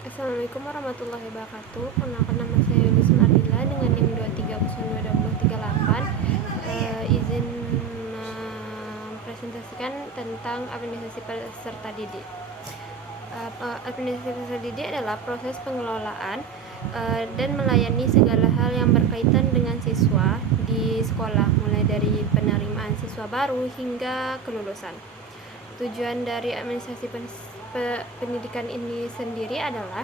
Assalamualaikum warahmatullahi wabarakatuh. Perkenalkan, nama saya Yudis Mardila dengan NIM 23022038. Izin mempresentasikan tentang administrasi peserta didik. Administrasi peserta didik adalah proses pengelolaan dan melayani segala hal yang berkaitan dengan siswa di sekolah, mulai dari penerimaan siswa baru hingga kelulusan. Tujuan dari administrasi pendidikan ini sendiri adalah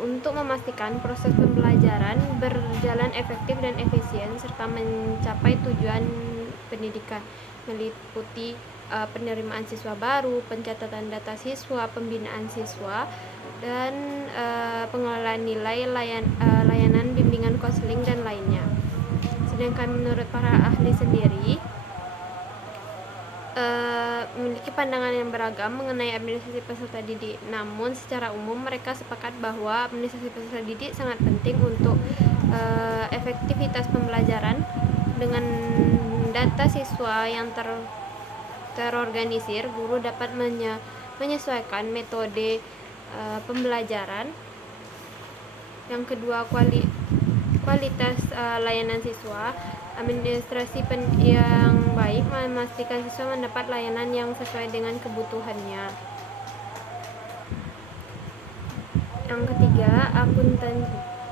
untuk memastikan proses pembelajaran berjalan efektif dan efisien serta mencapai tujuan pendidikan, meliputi penerimaan siswa baru, pencatatan data siswa, pembinaan siswa, dan pengelolaan nilai, layanan bimbingan konseling dan lainnya. Sedangkan menurut para ahli sendiri memiliki pandangan yang beragam mengenai administrasi peserta didik. Namun secara umum mereka sepakat bahwa administrasi peserta didik sangat penting untuk efektivitas pembelajaran. Dengan data siswa yang terorganisir, guru dapat menyesuaikan metode pembelajaran. Yang kedua, kualitas layanan siswa. Administrasi yang baik memastikan siswa mendapat layanan yang sesuai dengan kebutuhannya. Yang ketiga,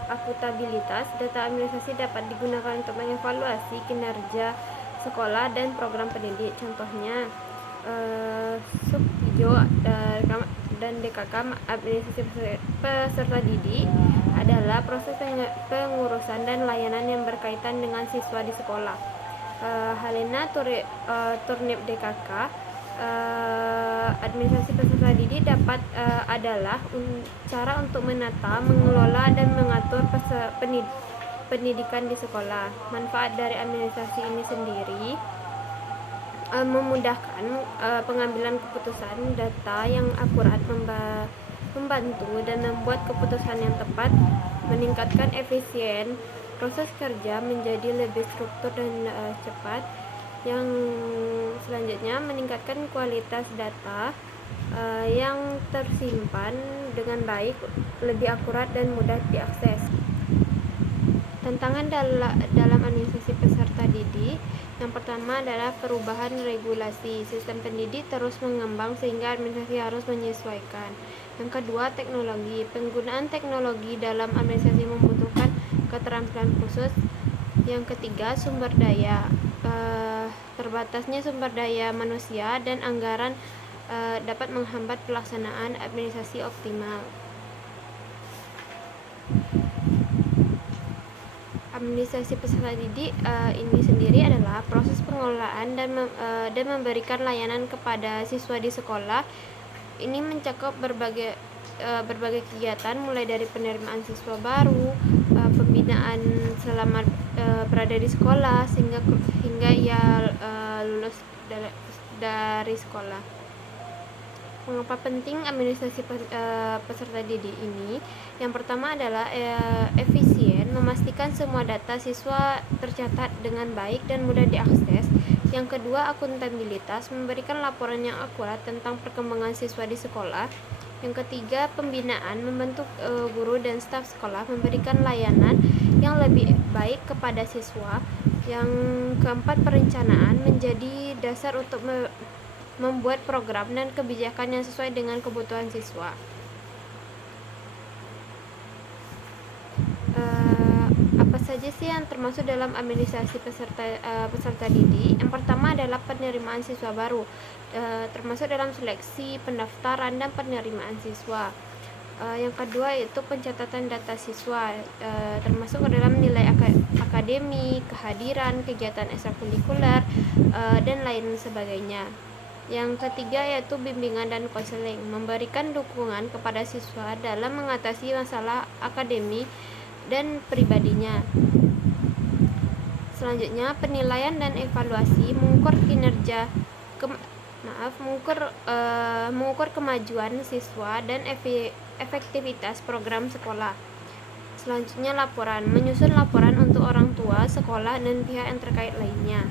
akuntabilitas. Data administrasi dapat digunakan untuk mengevaluasi kinerja sekolah dan program pendidik. Contohnya, Subjo dan DKK administrasi peserta didik adalah proses pengurusan dan layanan yang berkaitan dengan siswa di sekolah. Halena Turnip DKK administrasi peserta didik adalah cara untuk menata, mengelola, dan mengatur pendidikan di sekolah. Manfaat dari administrasi ini sendiri memudahkan pengambilan keputusan, data yang akurat, membantu dan membuat keputusan yang tepat, meningkatkan efisien proses kerja menjadi lebih struktur dan cepat. Yang selanjutnya, meningkatkan kualitas data yang tersimpan dengan baik, lebih akurat dan mudah diakses. Tantangan dalam administrasi peserta didik. Yang pertama adalah perubahan regulasi. Sistem pendidik terus mengembang sehingga administrasi harus menyesuaikan. Yang kedua, teknologi. Penggunaan teknologi dalam administrasi membutuhkan keterampilan khusus. Yang ketiga, sumber daya. Terbatasnya sumber daya manusia dan anggaran dapat menghambat pelaksanaan administrasi optimal. Administrasi peserta didik ini sendiri adalah proses pengelolaan dan memberikan layanan kepada siswa di sekolah. Ini mencakup berbagai kegiatan, mulai dari penerimaan siswa baru, pembinaan selama berada di sekolah hingga ia lulus dari sekolah. Mengapa penting administrasi peserta didik ini? Yang pertama adalah efisien, memastikan semua data siswa tercatat dengan baik dan mudah diakses. Yang kedua, akuntabilitas, memberikan laporan yang akurat tentang perkembangan siswa di sekolah. Yang ketiga, pembinaan, membentuk guru dan staf sekolah memberikan layanan yang lebih baik kepada siswa. Yang keempat, perencanaan, menjadi dasar untuk membuat program dan kebijakan yang sesuai dengan kebutuhan siswa. Apa saja sih yang termasuk dalam administrasi peserta didik? Yang pertama adalah penerimaan siswa baru, termasuk dalam seleksi, pendaftaran, dan penerimaan siswa. Yang kedua yaitu pencatatan data siswa, termasuk dalam nilai akademik, kehadiran, kegiatan ekstrakurikuler, dan lain sebagainya. Yang ketiga yaitu bimbingan dan konseling, memberikan dukungan kepada siswa dalam mengatasi masalah akademik dan pribadinya. Selanjutnya, penilaian dan evaluasi, mengukur mengukur kemajuan siswa dan efektivitas program sekolah. Selanjutnya, laporan, menyusun laporan untuk orang tua, sekolah, dan pihak yang terkait lainnya.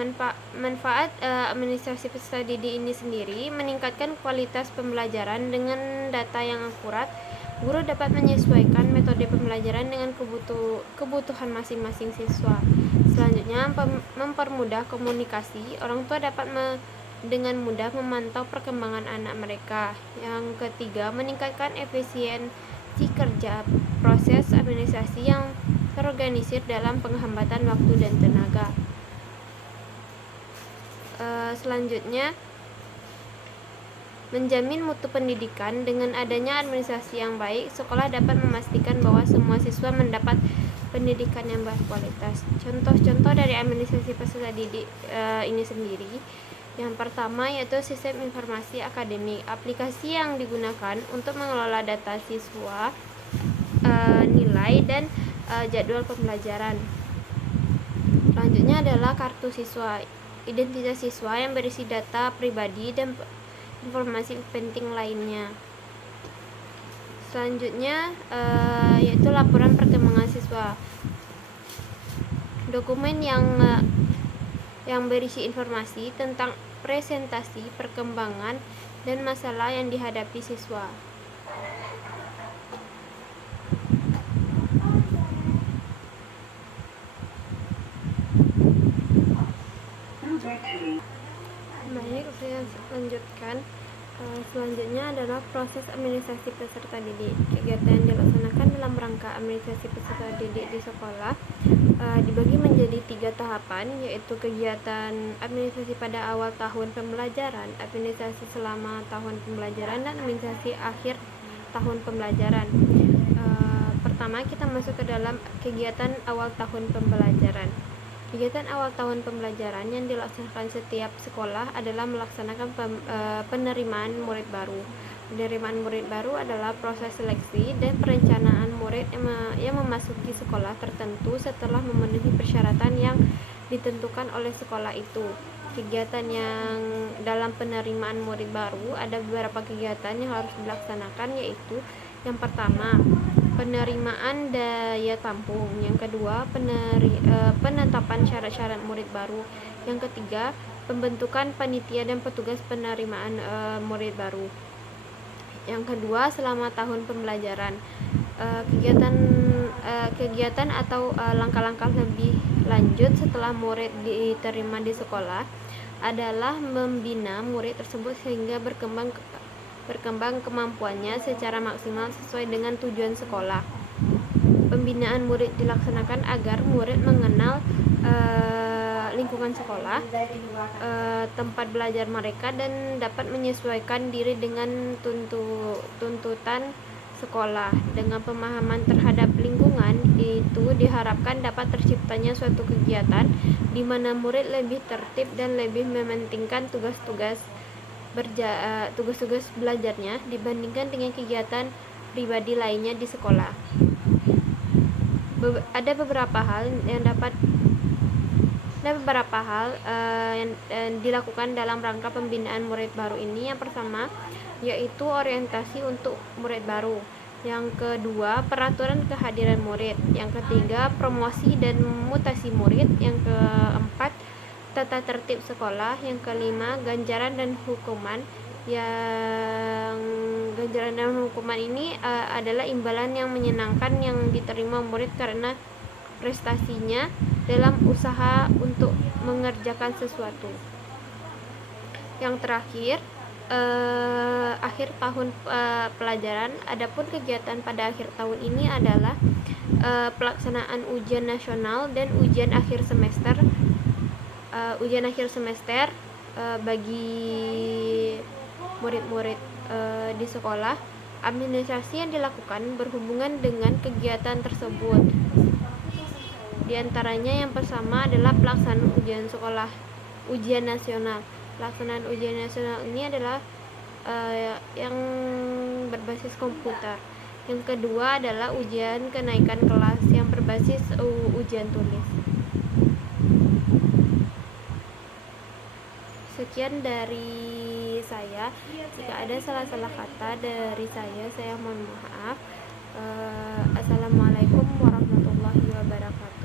Manfaat administrasi peserta didik ini sendiri meningkatkan kualitas pembelajaran dengan data yang akurat. Guru dapat menyesuaikan metode pembelajaran dengan kebutuhan masing-masing siswa. Selanjutnya, mempermudah komunikasi. Orang tua dapat dengan mudah memantau perkembangan anak mereka. Yang ketiga, meningkatkan efisiensi kerja. Proses administrasi yang terorganisir dalam penghambatan waktu dan tenaga. Selanjutnya, menjamin mutu pendidikan. Dengan adanya administrasi yang baik, sekolah dapat memastikan bahwa semua siswa mendapat pendidikan yang berkualitas. Contoh-contoh dari administrasi peserta didik ini sendiri, yang pertama yaitu sistem informasi akademik. Aplikasi yang digunakan untuk mengelola data siswa, nilai, dan jadwal pembelajaran. Selanjutnya adalah kartu siswa, identitas siswa yang berisi data pribadi dan informasi penting lainnya. Selanjutnya yaitu laporan perkembangan siswa, dokumen yang berisi informasi tentang presentasi, perkembangan, dan masalah yang dihadapi siswa. Baik, saya lanjutkan. Selanjutnya adalah proses administrasi peserta didik. Kegiatan yang dilaksanakan dalam rangka administrasi peserta didik di sekolah dibagi menjadi 3 tahapan, yaitu kegiatan administrasi pada awal tahun pembelajaran, administrasi selama tahun pembelajaran, dan administrasi akhir tahun pembelajaran. Pertama, kita masuk ke dalam kegiatan awal tahun pembelajaran. Kegiatan awal tahun pembelajaran yang dilaksanakan setiap sekolah adalah melaksanakan penerimaan murid baru. Penerimaan murid baru adalah proses seleksi dan perencanaan murid yang memasuki sekolah tertentu setelah memenuhi persyaratan yang ditentukan oleh sekolah itu. Kegiatan yang dalam penerimaan murid baru ada beberapa kegiatan yang harus dilaksanakan, yaitu yang pertama, penerimaan daya tampung. Yang kedua, penetapan syarat-syarat murid baru. Yang ketiga, pembentukan panitia dan petugas penerimaan murid baru. Yang kedua, selama tahun pembelajaran, kegiatan atau langkah-langkah lebih lanjut setelah murid diterima di sekolah adalah membina murid tersebut sehingga berkembang kemampuannya secara maksimal sesuai dengan tujuan sekolah. Pembinaan murid dilaksanakan agar murid mengenal lingkungan sekolah, tempat belajar mereka, dan dapat menyesuaikan diri dengan tuntutan sekolah. Dengan pemahaman terhadap lingkungan itu diharapkan dapat terciptanya suatu kegiatan di mana murid lebih tertib dan lebih mementingkan tugas-tugas belajarnya dibandingkan dengan kegiatan pribadi lainnya di sekolah. Ada beberapa hal yang dilakukan dalam rangka pembinaan murid baru ini. Yang pertama yaitu orientasi untuk murid baru. Yang kedua, peraturan kehadiran murid. Yang ketiga, promosi dan mutasi murid. Yang keempat, tata tertib sekolah. Yang kelima, ganjaran dan hukuman. Yang ganjaran dan hukuman ini adalah imbalan yang menyenangkan yang diterima murid karena prestasinya dalam usaha untuk mengerjakan sesuatu. Yang terakhir, akhir tahun pelajaran. Adapun kegiatan pada akhir tahun ini adalah pelaksanaan ujian nasional dan ujian akhir semester. Bagi murid-murid di sekolah, administrasi yang dilakukan berhubungan dengan kegiatan tersebut. Di antaranya yang pertama adalah pelaksanaan ujian nasional. Pelaksanaan ujian nasional ini adalah yang berbasis komputer. Yang kedua adalah ujian kenaikan kelas yang berbasis ujian tulis. Sekian dari saya. Jika ada salah-salah kata dari saya mohon maaf. Assalamualaikum warahmatullahi wabarakatuh.